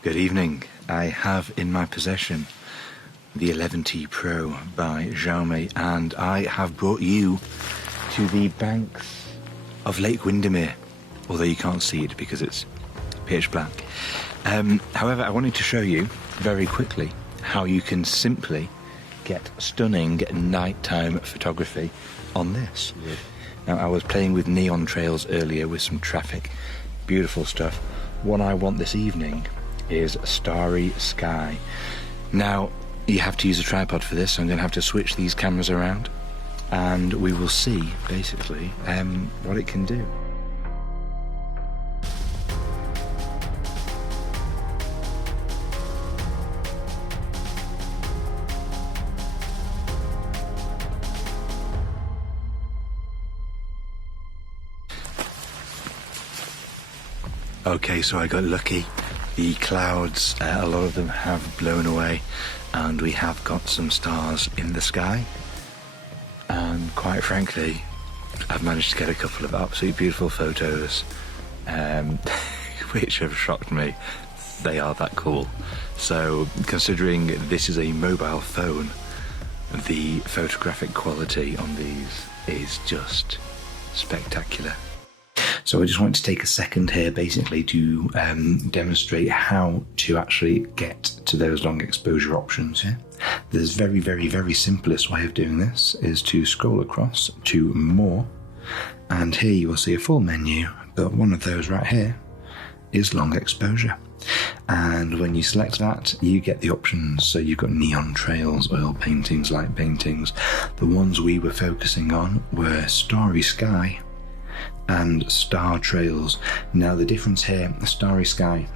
Good evening. I have in my possession the 11T Pro by Xiaomi, and I have brought you to the banks of Lake Windermere, although you can't see it because it's pitch black. However, I wanted to show you very quickly how you can simply get stunning nighttime photography on this. Yeah. Now, I was playing with neon trails earlier with some traffic. Beautiful stuff. What I want this evening is starry sky. Now, you have to use a tripod for this, so I'm going to have to switch these cameras around, and we will see, basically, what it can do. Okay, so I got lucky. The clouds, a lot of them have blown away, and we have got some stars in the sky. And quite frankly, I've managed to get a couple of absolutely beautiful photos, which have shocked me. They are that cool. So, considering this is a mobile phone, the photographic quality on these is just spectacular. So I just want to take a second here basically to demonstrate how to actually get to those long exposure options here. There's very simplest way of doing this is to scroll across to more, and here you will see a full menu, but one of those right here is long exposure. And when you select that, you get the options. So you've got neon trails, oil paintings, light paintings. The ones we were focusing on were starry sky and star trails. Now the difference here, the starry sky,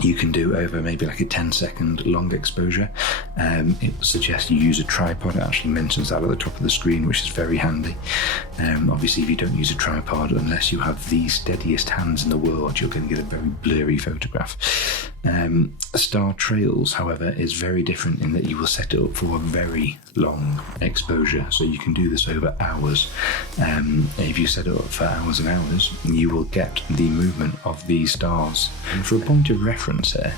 you can do over maybe like a 10-second long exposure. It suggests you use a tripod. It actually mentions that at the top of the screen, which is very handy. Obviously, if you don't use a tripod, unless you have the steadiest hands in the world, you're going to get a very blurry photograph. Star trails, however, is very different in that you will set it up for a very long exposure, so you can do this over hours. If you set it up for hours and hours, you will get the movement of these stars. And for a point of reference here,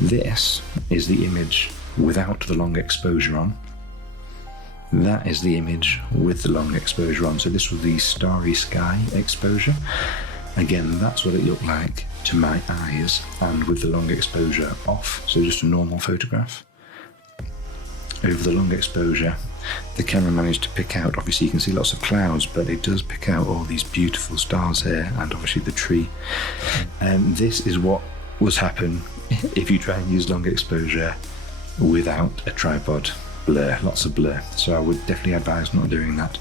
this is the image without the long exposure on. That is the image with the long exposure on. So this was the starry sky exposure. Again, that's what it looked like to my eyes, and with the long exposure off, so just a normal photograph. Over the long exposure, the camera managed to pick out, obviously you can see lots of clouds, but it does pick out all these beautiful stars here, and obviously the tree. And this is what would happen if you try and use long exposure without a tripod. Blur, lots of blur. So I would definitely advise not doing that.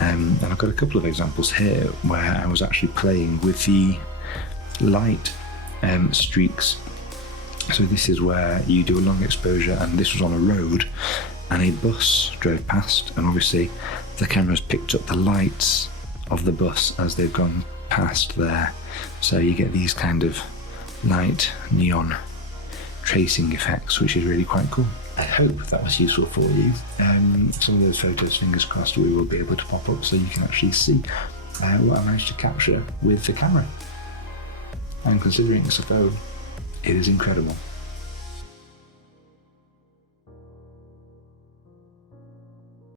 And I've got a couple of examples here where I was actually playing with the light streaks. So this is where you do a long exposure, and this was on a road and a bus drove past, and obviously the camera's picked up the lights of the bus as they've gone past there. So you get these kind of light neon tracing effects, which is really quite cool. I hope that was useful for you. Some of those photos, fingers crossed, we will be able to pop up so you can actually see what I managed to capture with the camera. And considering it's a phone, it is incredible.